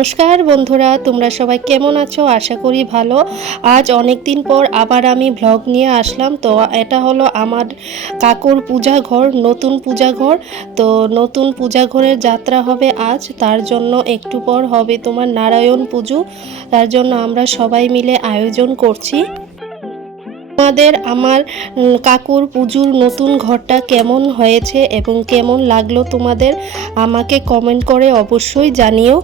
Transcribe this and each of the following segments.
নমস্কার বন্ধুরা, তোমরা সবাই কেমন আছো? আশা করি ভালো। আজ অনেক দিন পর আবার আমি ভ্লগ নিয়ে আসলাম। তো এটা হলো আমার কাকুর পূজা ঘর, নতুন পূজা ঘর। তো নতুন পূজা ঘরের যাত্রা হবে আজ। তার জন্য একটু পর হবে তোমার নারায়ণ পুজো। তার জন্য আমরা সবাই মিলে আয়োজন করছি। তোমাদের আমার কাকুর পুজোর নতুন ঘরটা কেমন হয়েছে এবং কেমন লাগল তোমাদের, আমাকে কমেন্ট করে অবশ্যই জানিও।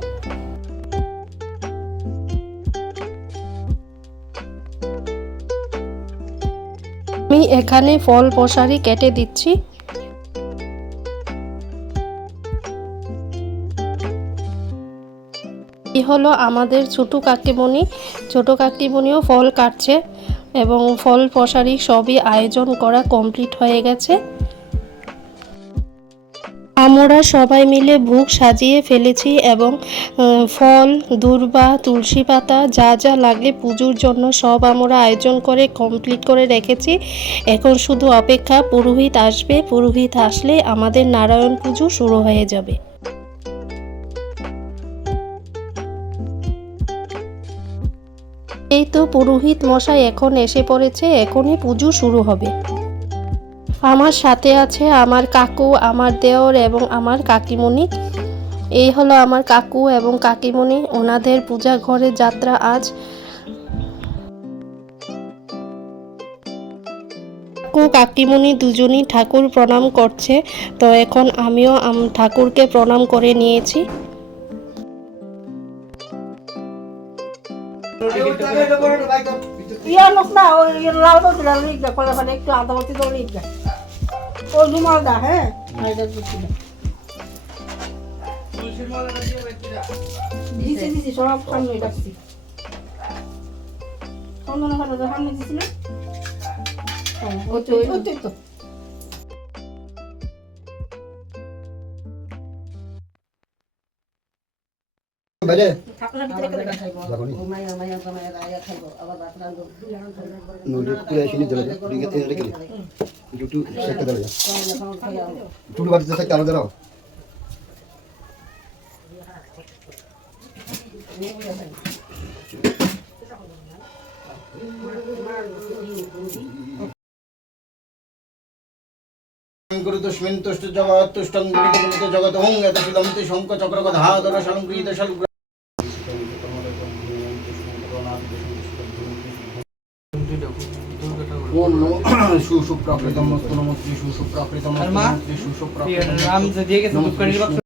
আমি এখানে ফল প্রসারি কেটে দিচ্ছি। এই হলো আমাদের ছোট কাকিমণি। ছোট কাকিমণিও ফল কাটছে এবং ফল প্রসারি সবই আয়োজন করা কমপ্লিট হয়ে গেছে। আমরা সবাই মিলে ভোগ সাজিয়ে ফেলেছি এবং ফল, দূর্বা, তুলসী পাতা, যা যা লাগে পুজোর জন্য সব আমরা আয়োজন করে কমপ্লিট করে রেখেছি। এখন শুধু অপেক্ষা, পুরোহিত আসবে। পুরোহিত আসলে আমাদের নারায়ণ পুজো শুরু হয়ে যাবে। এই তো পুরোহিত মশাই এখন এসে পড়েছে, এখনই পুজো শুরু হবে। আমার সাথে আছে আমার কাকু, আমার দেওর এবং আমার কাকিমণি। এই হলো আমার কাকু এবং কাকিমণি। ওনাদের পূজা ঘরের যাত্রা আজ। কাকু, কাকিমণি দুজনই ঠাকুর প্রণাম করছে। তো এখন আমিও ঠাকুরকে প্রণাম করে নিয়েছি। একটু ও রুমাল দা হ্যাঁ? আর এটা দিচ্ছি দা দিছি দিছি সব সামনে রাখছি চন্দনের হাতে সামনে দিছি না? হ্যাঁ, ওই তো ওই তো, বাড়িতে থাকতে জগৎ তুষ্টং জগৎ হুং এত শঙ্খ চক্র ধাধর শালঙ্কৃত শালগ্র সুসুপ্রাকৃতম মস্ত নমস্তি সুসুপ্রাকৃতম মস্ত যে দিয়ে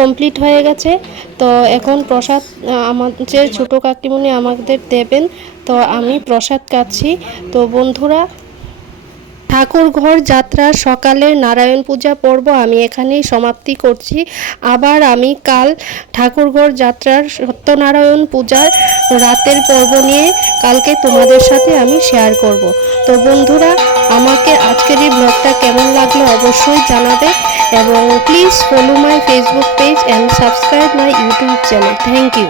কমপ্লিট হয়ে গেছে। তো এখন প্রসাদ, আমাদের ছোটো কাকিমণি আমাদের দেবেন। তো আমি প্রসাদ কাচ্ছি তো বন্ধুরা ঠাকুর ঘর যাত্রার সকালের নারায়ণ পূজা পর্ব আমি এখানেই সমাপ্তি করছি। আবার আমি কাল ঠাকুরঘর যাত্রার সত্যনারায়ণ পূজার রাতের পর্ব নিয়ে কালকে তোমাদের সাথে আমি শেয়ার করব। তো বন্ধুরা আমাকে আজকের এই ব্লগটা কেমন লাগল অবশ্যই জানাবে এবং please follow my Facebook page and subscribe my YouTube channel thank you